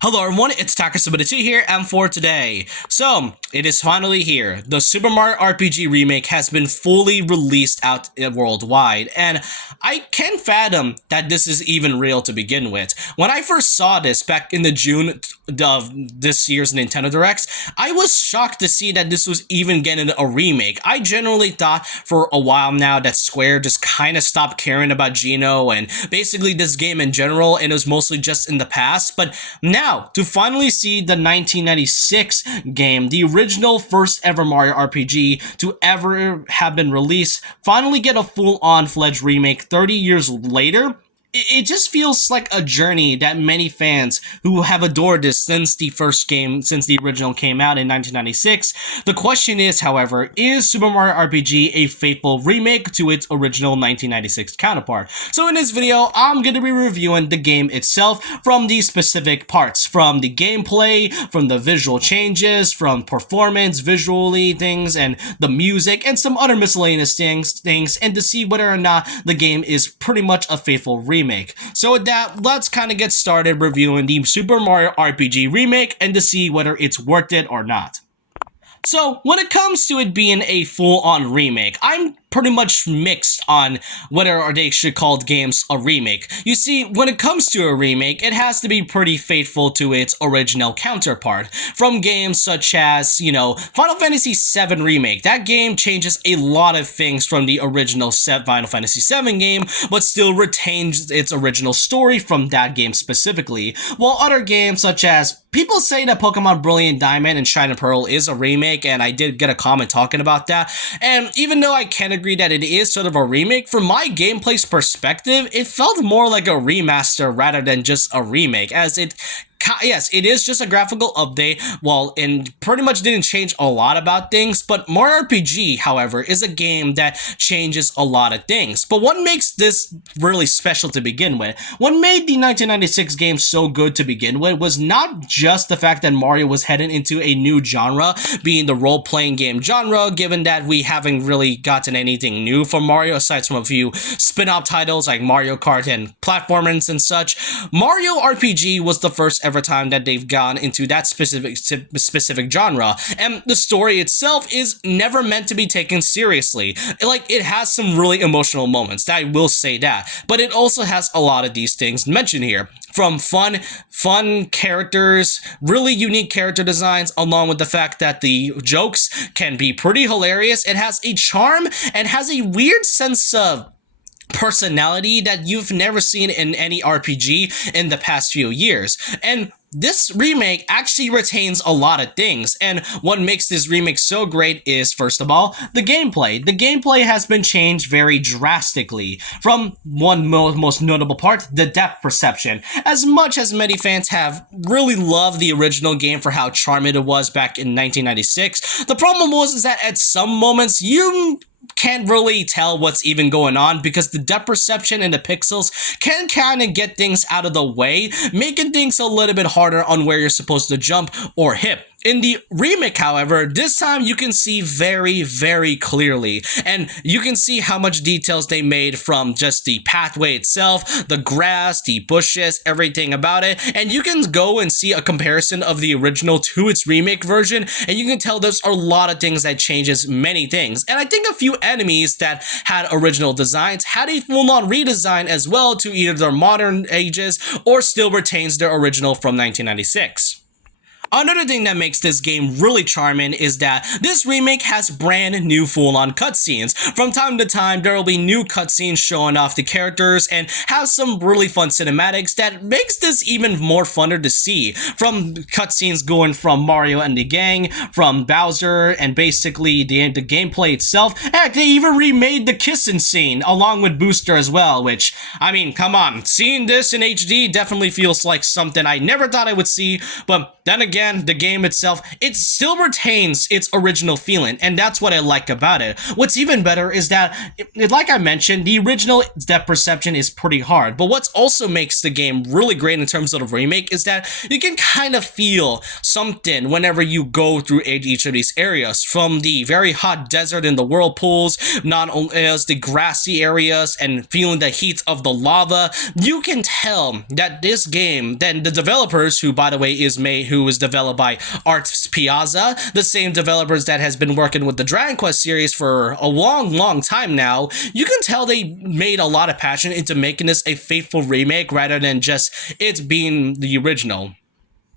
Hello everyone, it's Takasubita2 here, and for today, it is finally here. The Super Mario RPG remake has been fully released out worldwide, and I can't fathom that this is even real to begin with. When I first saw this back in the June of this year's Nintendo Directs, I was shocked to see that this was even getting a remake. I generally thought for a while now that Square just kind of stopped caring about Geno and basically this game in general, and it was mostly just in the past, but now to finally see the 1996 game, the original first ever Mario RPG to ever have been released, finally get a full-on fledged remake 30 years later, it just feels like a journey that many fans who have adored this since the original came out in 1996. The question is, however, is Super Mario RPG a faithful remake to its original 1996 counterpart? So in this video, I'm going to be reviewing the game itself from the specific parts, from the gameplay, from the visual changes, from performance, visually things, and the music, and some other miscellaneous things, and to see whether or not the game is pretty much a faithful remake. So with that, let's kind of get started reviewing the Super Mario RPG remake and to see whether it's worth it or not. So, when it comes to it being a full-on remake, I'm pretty much mixed on whether they should call games a remake. You see, when it comes to a remake, it has to be pretty faithful to its original counterpart. From games such as, Final Fantasy VII Remake. That game changes a lot of things from the original Final Fantasy VII game, but still retains its original story from that game specifically. While other games such as people say that Pokemon Brilliant Diamond and Shine and Pearl is a remake, and I did get a comment talking about that. And even though I can agree that it is sort of a remake, from my gameplay's perspective, it felt more like a remaster rather than just a remake, as yes, it is just a graphical update, and pretty much didn't change a lot about things, but Mario RPG, however, is a game that changes a lot of things. But what makes this really special to begin with, what made the 1996 game so good to begin with, was not just the fact that Mario was heading into a new genre, being the role-playing game genre, given that we haven't really gotten anything new from Mario, aside from a few spin-off titles like Mario Kart and platformers and such. Mario RPG was the first ever time that they've gone into that specific genre, and the story itself is never meant to be taken seriously. It has some really emotional moments, I will say that, but it also has a lot of these things mentioned here, from fun characters, really unique character designs, along with the fact that the jokes can be pretty hilarious. It has a charm and has a weird sense of personality that you've never seen in any RPG in the past few years. And this remake actually retains a lot of things, and what makes this remake so great is, first of all, the gameplay. The gameplay has been changed very drastically. From one most notable part, the depth perception. As much as many fans have really loved the original game for how charming it was back in 1996, the problem was that at some moments you can't really tell what's even going on, because the depth perception and the pixels can kind of get things out of the way, making things a little bit harder on where you're supposed to jump or hit. In the remake, however, this time you can see very, very clearly, and you can see how much details they made from just the pathway itself, the grass, the bushes, everything about it, and you can go and see a comparison of the original to its remake version, and you can tell there's a lot of things that changes many things. And I think a few enemies that had original designs had a full-on redesign as well to either their modern ages or still retains their original from 1996. Another thing that makes this game really charming is that this remake has brand new full-on cutscenes. From time to time, there will be new cutscenes showing off the characters and have some really fun cinematics that makes this even more funner to see. From cutscenes going from Mario and the gang, from Bowser, and basically the gameplay itself. Heck, they even remade the kissing scene along with Booster as well, which, I mean, come on, seeing this in HD definitely feels like something I never thought I would see, but then again, again, the game itself, it still retains its original feeling, and that's what I like about it. What's even better is that, like I mentioned, the original depth perception is pretty hard, but what also makes the game really great in terms of the remake is that you can kind of feel something whenever you go through each of these areas, from the very hot desert in the whirlpools, not only as the grassy areas, and feeling the heat of the lava. You can tell that this game, then the developers, who by the way who is developed by Arts Piazza, the same developers that has been working with the Dragon Quest series for a long time now, you can tell they made a lot of passion into making this a faithful remake rather than just it being the original.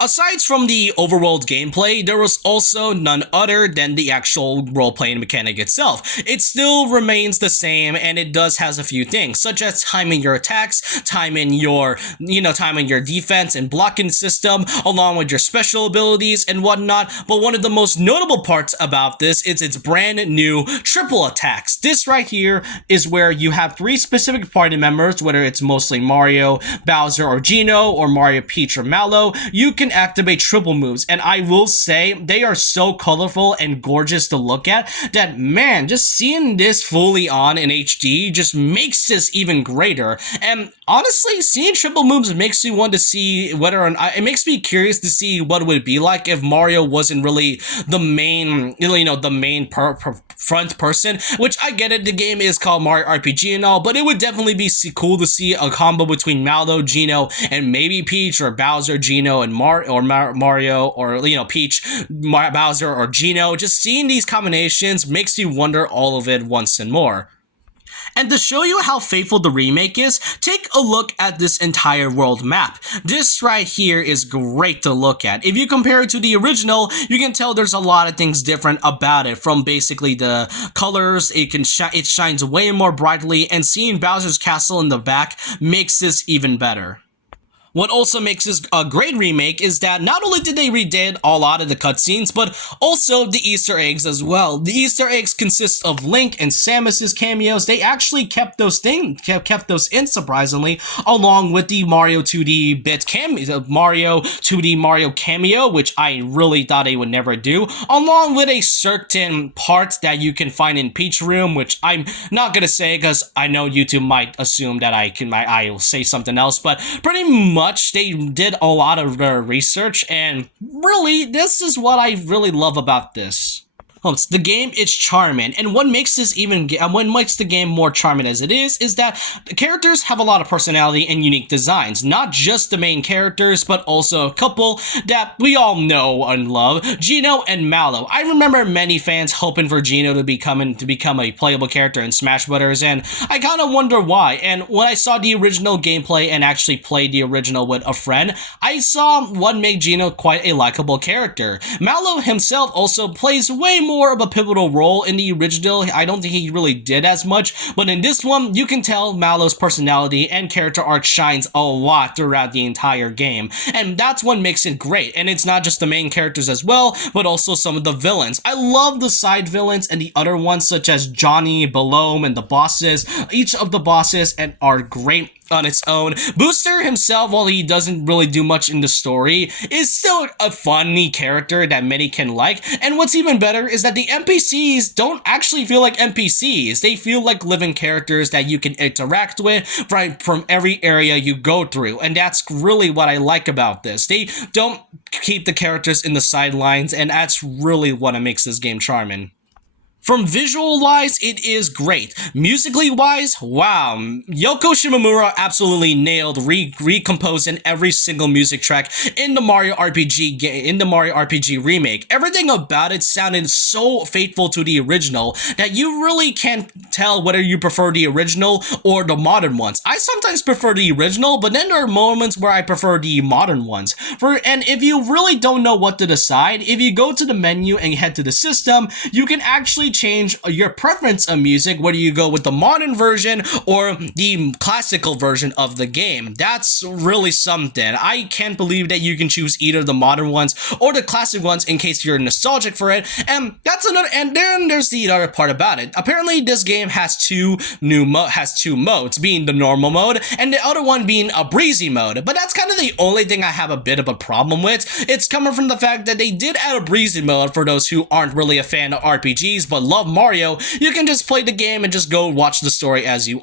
Aside from the overworld gameplay, there was also none other than the actual role-playing mechanic itself. It still remains the same, and it does has a few things, such as timing your attacks, timing your defense and blocking system, along with your special abilities and whatnot. But one of the most notable parts about this is its brand new triple attacks. This right here is where you have 3 specific party members, whether it's mostly Mario, Bowser, or Geno, or Mario, Peach, or Mallow. You can activate triple moves, and I will say they are so colorful and gorgeous to look at that, man, just seeing this fully on in HD just makes this even greater. And honestly, seeing triple moves makes me want to see whether or not, it makes me curious to see what it would be like if Mario wasn't really the main, the main front person, which I get it, the game is called Mario RPG and all, but it would definitely be cool to see a combo between Mallow, Geno, and maybe Peach, or Bowser, Geno, and Mario, or Peach, Bowser, or Geno. Just seeing these combinations makes you wonder all of it once and more. And to show you how faithful the remake is, take a look at this entire world map. This right here is great to look at. If you compare it to the original, you can tell there's a lot of things different about it, from basically the colors, it shines way more brightly, and seeing Bowser's castle in the back makes this even better. What also makes this a great remake is that not only did they redid a lot of the cutscenes, but also the Easter eggs as well. The Easter eggs consist of Link and Samus's cameos. They actually kept those in, surprisingly, along with the Mario 2D bit cameo, Mario 2D Mario cameo, which I really thought they would never do, along with a certain part that you can find in Peach Room, which I'm not gonna say because I know YouTube might assume that I will say something else, but pretty much they did a lot of research, and really, this is what I really love about this. The game is charming, and what makes the game more charming as it is that the characters have a lot of personality and unique designs. Not just the main characters, but also a couple that we all know and love, Geno and Mallow. I remember many fans hoping for Geno to become a playable character in Smash Bros., and I kind of wonder why. And when I saw the original gameplay and actually played the original with a friend, I saw what made Geno quite a likable character. Mallow himself also plays way more of a pivotal role in the original. I don't think he really did as much, but in this one, you can tell Mallow's personality and character arc shines a lot throughout the entire game, and that's what makes it great. And it's not just the main characters as well, but also some of the villains. I love the side villains and the other ones, such as Johnny, Balome, and the bosses. Each of the bosses are great on its own. Booster himself, while he doesn't really do much in the story, is still a funny character that many can like. And what's even better is that the NPCs don't actually feel like NPCs. They feel like living characters that you can interact with from every area you go through. And that's really what I like about this. They don't keep the characters in the sidelines, and that's really what makes this game charming. From visual-wise, it is great. Musically-wise, wow. Yoko Shimomura absolutely nailed recomposing every single music track in the Mario RPG remake. Everything about it sounded so faithful to the original that you really can't tell whether you prefer the original or the modern ones. I sometimes prefer the original, but then there are moments where I prefer the modern ones. And if you really don't know what to decide, if you go to the menu and you head to the system, you can actually really change your preference of music, whether you go with the modern version or the classical version of the game. That's really something. I can't believe that you can choose either the modern ones or the classic ones in case you're nostalgic for it. And that's another. And then there's the other part about it. Apparently, this game has two modes, being the normal mode and the other one being a breezy mode. But that's kind of the only thing I have a bit of a problem with. It's coming from the fact that they did add a breezy mode for those who aren't really a fan of RPGs but love Mario. You can just play the game and just go watch the story as you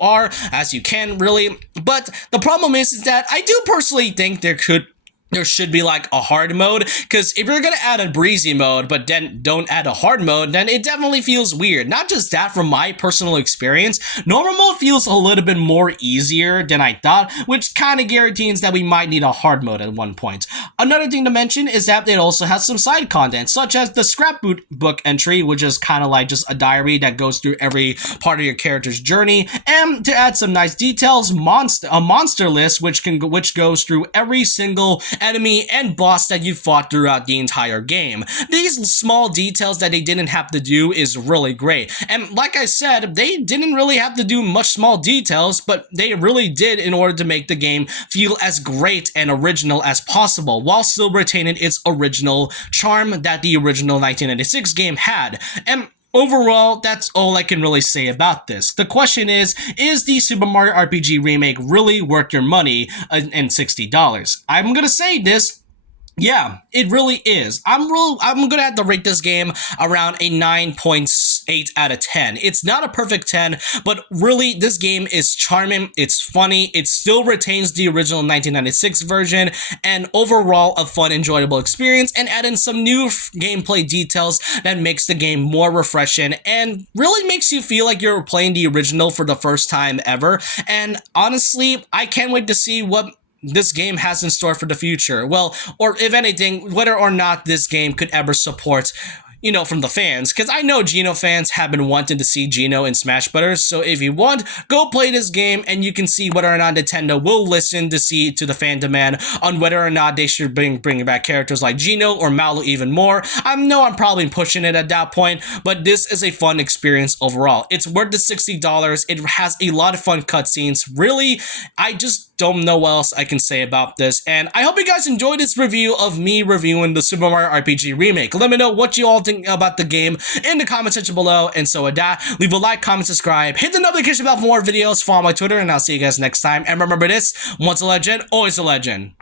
can, really. But the problem is that I do personally think there should be like a hard mode, because if you're gonna add a breezy mode but then don't add a hard mode, then it definitely feels weird. Not just that, from my personal experience, normal mode feels a little bit more easier than I thought, which kind of guarantees that we might need a hard mode at one point. Another thing to mention is that it also has some side content, such as the scrapbook entry, which is kind of like just a diary that goes through every part of your character's journey, and to add some nice details, a monster list which goes through every single enemy and boss that you fought throughout the entire game. These small details that they didn't have to do is really great. And like I said, they didn't really have to do much small details, but they really did in order to make the game feel as great and original as possible, while still retaining its original charm that the original 1996 game had. And overall, that's all I can really say about this. The question is the Super Mario RPG Remake really worth your money and $60? I'm gonna say this. Yeah, it really is. I'm gonna have to rate this game around a 9.8 out of 10. It's not a perfect 10, but really this game is charming, it's funny, it still retains the original 1996 version, and overall a fun, enjoyable experience, and add in some new gameplay details that makes the game more refreshing and really makes you feel like you're playing the original for the first time ever. And honestly, I can't wait to see what this game has in store for the future. Well, or if anything, whether or not this game could ever support, from the fans, because I know Geno fans have been wanting to see Geno in Smash Brothers. So if you want, go play this game and you can see whether or not Nintendo will listen to the fan demand on whether or not they should bring back characters like Geno or Mallow even more. I know I'm probably pushing it at that point, but this is a fun experience overall. It's worth the $60. It has a lot of fun cutscenes. Really, I just don't know what else I can say about this, and I hope you guys enjoyed this review of me reviewing the Super Mario RPG Remake. Let me know what you all think about the game in the comment section below, and so with that, leave a like, comment, subscribe, hit the notification bell for more videos, follow my Twitter, and I'll see you guys next time. And remember this, once a legend, always a legend.